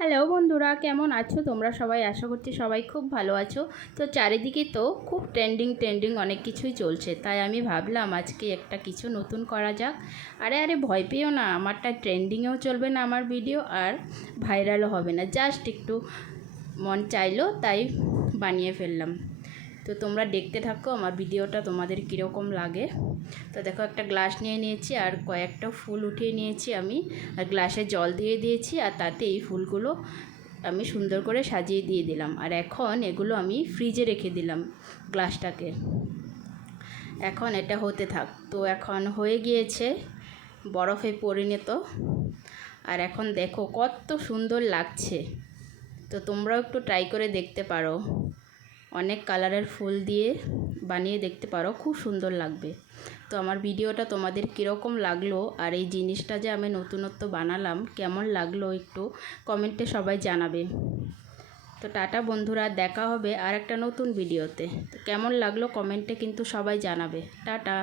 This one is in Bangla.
হ্যালো বন্ধুরা, কেমন আছো তোমরা সবাই? আশা করছি সবাই খুব ভালো আছো। তো চারিদিকে তো খুব ট্রেন্ডিং অনেক কিছুই চলছে, তাই আমি ভাবলাম আজকে একটা কিছু নতুন করা যাক। আরে ভয় পেও না, আমারটা ট্রেন্ডিংয়েও চলবে না আমার ভিডিও, আর ভাইরালও হবে না, জাস্ট একটু মন চাইলো তাই বানিয়ে ফেললাম। তো তোমরা দেখতে থাকো আমার ভিডিওটা, তোমাদের কীরকম লাগে। তো দেখো, একটা গ্লাস নিয়ে নিয়েছি আর কয়েকটা ফুল উঠিয়ে নিয়েছি আমি, আর গ্লাসে জল দিয়ে দিয়েছি, আর তাতে এই ফুলগুলো আমি সুন্দর করে সাজিয়ে দিয়ে দিলাম। আর এখন এগুলো আমি ফ্রিজে রেখে দিলাম গ্লাসটাকে। এখন এটা হতে থাক। তো এখন হয়ে গিয়েছে, বরফে পরিণত। আর এখন দেখো কত সুন্দর লাগছে। তো তোমরাও একটু ট্রাই করে দেখতে পারো, অনেক কালারের ফুল দিয়ে বানিয়ে দেখতে পারো, খুব সুন্দর লাগবে। তো আমার ভিডিওটা তোমাদের কীরকম লাগলো, আর এই জিনিসটা যে আমি নতুনত্ব বানালাম কেমন লাগলো একটু কমেন্টে সবাই জানাবে। তো টাটা বন্ধুরা, দেখা হবে আর একটা নতুন ভিডিওতে। তো কেমন লাগলো কমেন্টে কিন্তু সবাই জানাবে। টাটা।